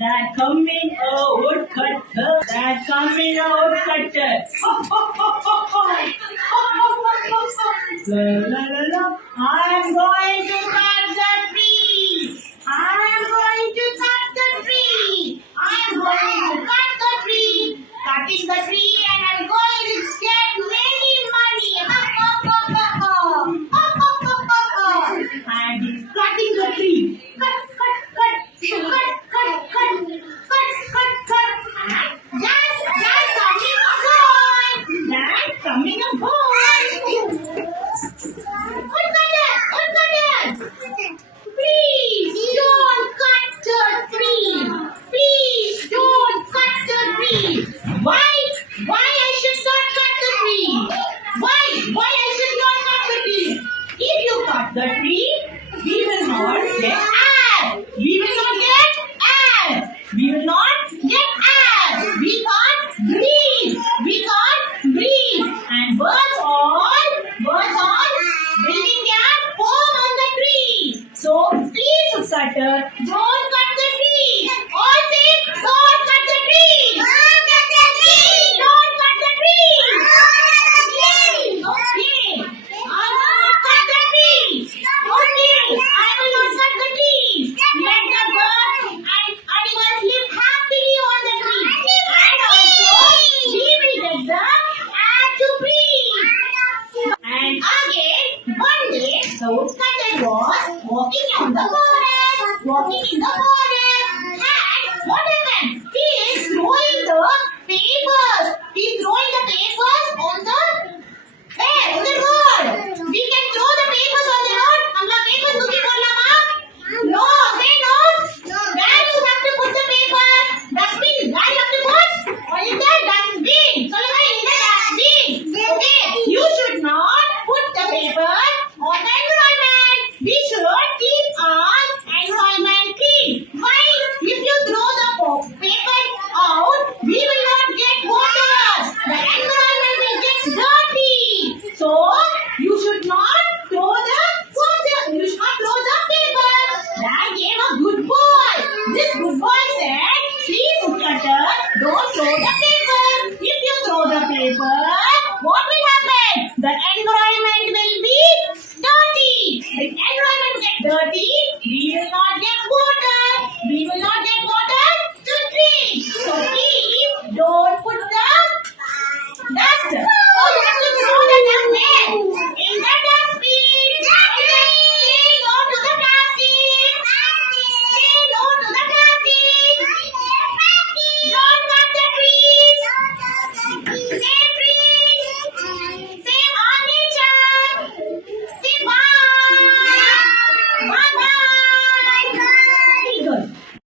That coming a woodcutter. That coming a woodcutter. La la la la. I am going to cut the tree. I am going to cut the tree. I am going to cut the tree. Cutting the tree and I am going to get many money. And he's cutting the tree. Cut, cut, cut, cut, cut, cut, cut, cut, cut. And that's coming a boy. That's coming a boy. Woodcutter. Please don't cut the tree. Please don't cut the tree. Why? Why I should not cut the tree? Why I should not cut the tree? If you cut the tree, we will not get air. We will not get air. We will not get air. We can't breathe. We can't breathe. And birds all building their home on the tree. So please, Woodcutter, don't cut the tree. All say, don't cut the tree. Don't cut the tree. Don't cut the tree. Okay. I will not cut the tree. Okay. I will not cut the tree. Let the birds and animals live happily on the tree. And also, we will get the air to breathe. And again, one day, the woodcutter was walking in the forest. And what happens? He is throwing the papers. He is throwing the papers on the road. We can throw the papers on the road. Amma papers looking for lama? No, say no. Where you have to put the paper? Dustbin. Where you have to put? What is that? Dustbin. Solomon, in the dustbin. Okay. You should not put the paper on the environment. We should keep our environment clean. Why? If you throw the paper out, we will not get water. The environment will get dirty. So, you should not throw the water. You should not throw the paper. That gave a good boy. This good boy said, please, Woodcutter, don't throw the paper. If you throw the paper, what will happen? The environment will